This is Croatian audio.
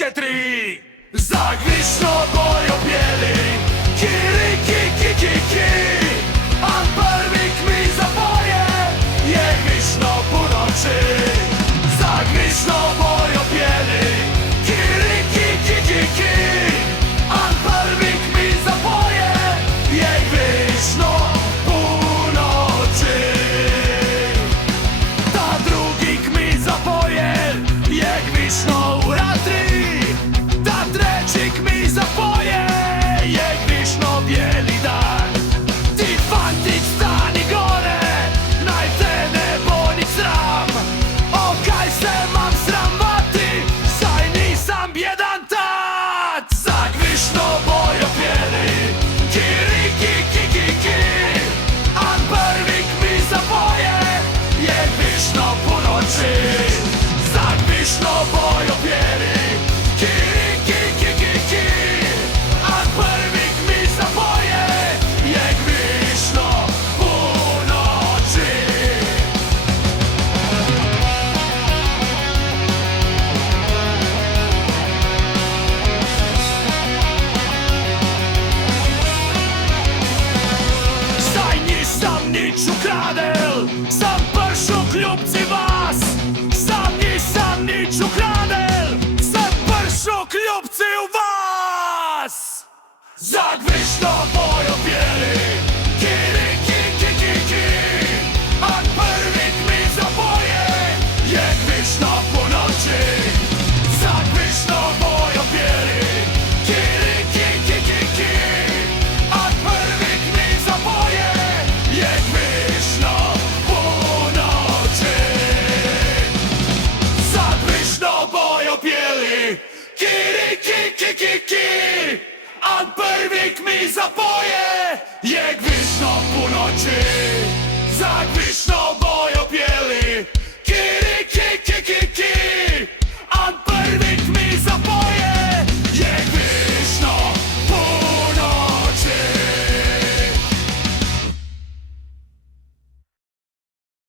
teške tri. Zagwiszno bojo bieli, kiri ki ki ki. A prvik mi zapoje, je gwiszno północy. Zagwiszno bojo bieli, kiri ki ki. A prvik mi zapoje, je gwiszno północy. Ta drugik mi zapoje, je gwiszno uratri. Ta trzecik mi zapoje, je gwiszno bieli dan. Ti fantić stani gore, najtene boli sram. Okaj se mam sramati, saj nisam bjedan tat. Zagwiszno bojo bieli, kiri ki ki. A prvik mi zapoje, je gwiszno północy. Zagwiszno bojo bieli, kiri ki. A prvik mi zapoje, je gwiszno północy. Saj nisam nič ukradel, sam pršuk ljubci vas. Sam nisam nič ukradel, sam pršuk ljubci u vas. Zagwiszno bojo bieli, kiri ki. A prvik mi zapoje, je gwiszno północy. Zagwiszno bojo bieli, kiri ki. A prvik mi zapoje, je gwiszno północy. Zagwiszno bojo bieli, kiri ki. A prvik mi zapoje, je gwiszno północy. Zagwiszno